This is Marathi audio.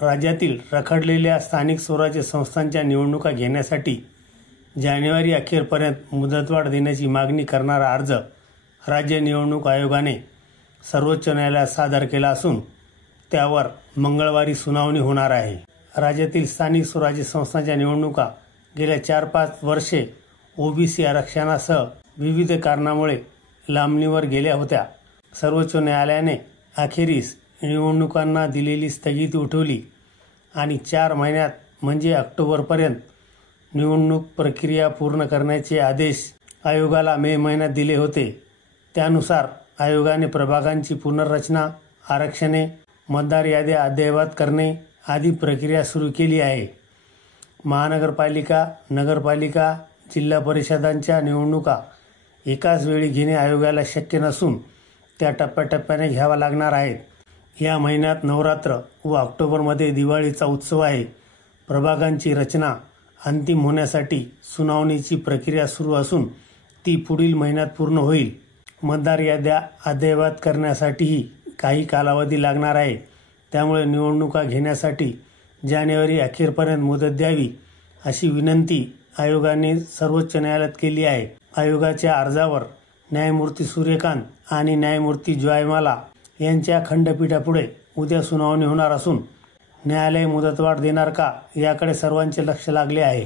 राज्यातील रखडलेल्या स्थानिक स्वराज्य संस्थांच्या निवडणुका घेण्यासाठी जानेवारी अखेरपर्यंत मुदतवाढ देण्याची मागणी करणारा अर्ज राज्य निवडणूक आयोगाने सर्वोच्च न्यायालयात सादर केला असून त्यावर मंगळवारी सुनावणी होणार आहे. राज्यातील स्थानिक स्वराज्य संस्थांच्या निवडणुका गेल्या 4-5 वर्षे ओबीसी आरक्षणासह विविध कारणामुळे लांबणीवर गेल्या होत्या. सर्वोच्च न्यायालयाने अखेरीस निवडणुकांना दिलेली स्थगिती उठवली आणि 4 महिन्यात म्हणजे ऑक्टोबरपर्यंत निवडणूक प्रक्रिया पूर्ण करण्याचे आदेश आयोगाला मे महिन्यात दिले होते. त्यानुसार आयोगाने प्रभागांची पुनर्रचना, आरक्षणे, मतदार याद्या अद्ययावत करणे आदी प्रक्रिया सुरू केली आहे. महानगरपालिका, नगरपालिका, जिल्हा परिषदांच्या निवडणुका एकाच वेळी घेणे आयोगाला शक्य नसून त्या टप्प्याटप्प्याने घ्याव्या लागणार आहेत. या महिन्यात नवरात्र व ऑक्टोबरमध्ये दिवाळीचा उत्सव आहे. प्रभागांची रचना अंतिम होण्यासाठी सुनावणीची प्रक्रिया सुरू असून ती पुढील महिन्यात पूर्ण होईल. मतदार याद्या अद्ययावत करण्यासाठीही काही कालावधी लागणार आहे. त्यामुळे निवडणुका घेण्यासाठी जानेवारी अखेरपर्यंत मुदत द्यावी अशी विनंती आयोगाने सर्वोच्च न्यायालयात केली आहे. आयोगाच्या अर्जावर न्यायमूर्ती सूर्यकांत आणि न्यायमूर्ती जॉयमाला यांच्या खंडपीठापुढे उद्या सुनावणी होणार असून न्यायालय मुदतवाढ देणार का याकडे सर्वांचे लक्ष लागले आहे.